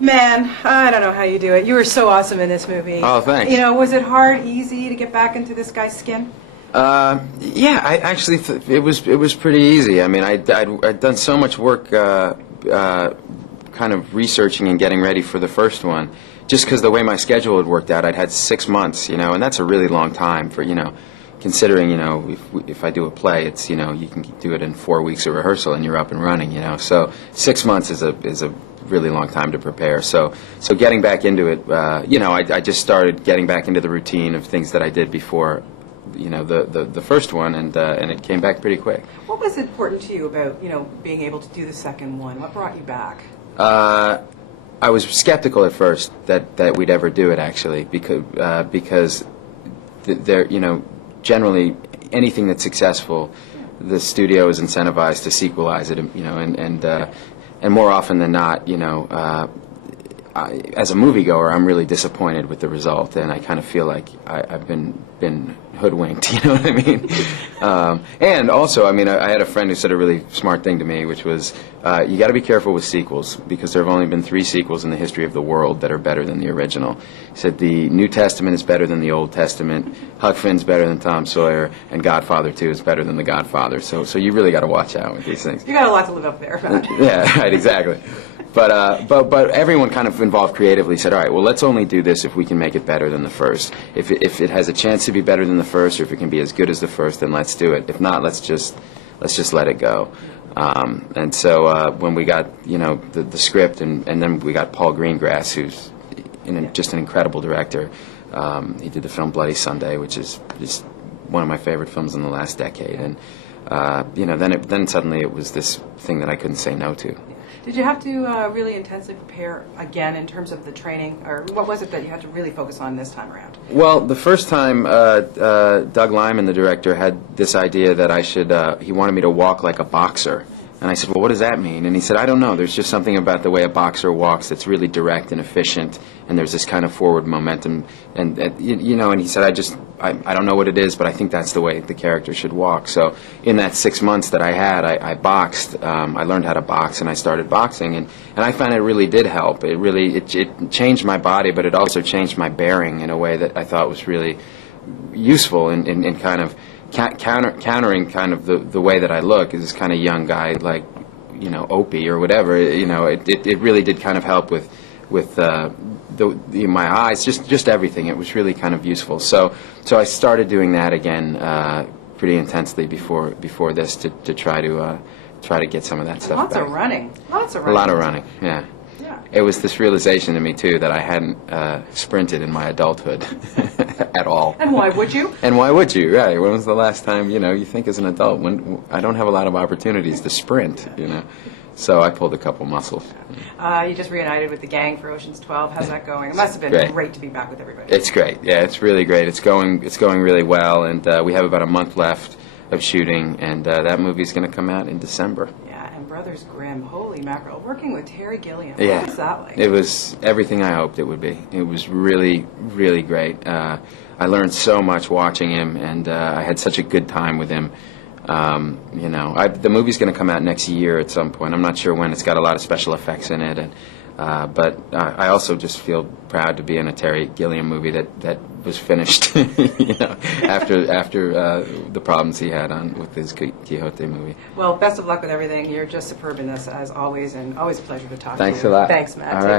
Man, I don't know how you do it. You were so awesome in this movie. Oh, thanks. You know, was it hard, easy to get back into this guy's skin? Yeah, I actually it was pretty easy. I mean, I'd done so much work, kind of researching and getting ready for the first one, just because the way my schedule had worked out. I'd had 6 months, and that's a really long time for considering if I do a play, it's you can do it in 4 weeks of rehearsal and you're up and running. So 6 months is a really long time to prepare. So getting back into it, I just started getting back into the routine of things that I did before, the first one, and it came back pretty quick. What was important to you about, being able to do the second one? What brought you back? I was skeptical at first that we'd ever do it, actually, because generally anything that's successful, the studio is incentivized to sequelize it, and more often than not, as a moviegoer, I'm really disappointed with the result, and I kind of feel like I've been hoodwinked. You know what I mean? And also, I had a friend who said a really smart thing to me, which was, you got to be careful with sequels, because there have only been 3 sequels in the history of the world that are better than the original. He said the New Testament is better than the Old Testament, Huck Finn's better than Tom Sawyer, and Godfather 2 is better than The Godfather. So you really got to watch out with these things. You got a lot to live up there, man. Yeah, right, exactly. But everyone kind of involved creatively said, all right, well, let's only do this if we can make it better than the first. If it has a chance to be better than the first, or if it can be as good as the first, then let's do it. If not, let's just let it go. And so when we got the script, and then we got Paul Greengrass, who's just an incredible director. He did the film Bloody Sunday, which is just one of my favorite films in the last decade. And then suddenly it was this thing that I couldn't say no to. Did you have to really intensely prepare again in terms of the training, or what was it that you had to really focus on this time around? Well, the first time, Doug Liman, the director, had this idea that I should, he wanted me to walk like a boxer. And I said, well, what does that mean? And he said, I don't know. There's just something about the way a boxer walks that's really direct and efficient, and there's this kind of forward momentum. And and he said, I don't know what it is, but I think that's the way the character should walk. So in that 6 months that I had, I boxed. I learned how to box, and I started boxing. And I found it really did help. It changed my body, but it also changed my bearing in a way that I thought was really useful in kind of countering kind of the way that I look as this kind of young guy, like Opie or whatever. It really did kind of help with my eyes, just everything. It was really kind of useful. So I started doing that again pretty intensely before this to try to get some of that stuff Lots back. of running. Lots of A running. lot of running. Yeah. It was this realization to me, too, that I hadn't sprinted in my adulthood at all. And why would you? And why would you? Right. When was the last time, you think as an adult, when I don't have a lot of opportunities to sprint, So I pulled a couple muscles. You just reunited with the gang for Ocean's 12. How's that going? It must have been great to be back with everybody. It's great. Yeah, it's really great. It's going really well, and we have about a month left of shooting, and that movie's going to come out in December. Yeah, and Brothers Grimm, holy mackerel, working with Terry Gilliam. Yeah. What was that like? It was everything I hoped it would be. It was really, really great. I learned so much watching him, and I had such a good time with him. The movie's going to come out next year at some point. I'm not sure when. It's got a lot of special effects in it, but I also just feel proud to be in a Terry Gilliam movie that was finished, after the problems he had with his Quixote movie. Well, best of luck with everything. You're just superb in this, as always, and always a pleasure to talk to you. Thanks a lot. Thanks, Matt. All Take right. care.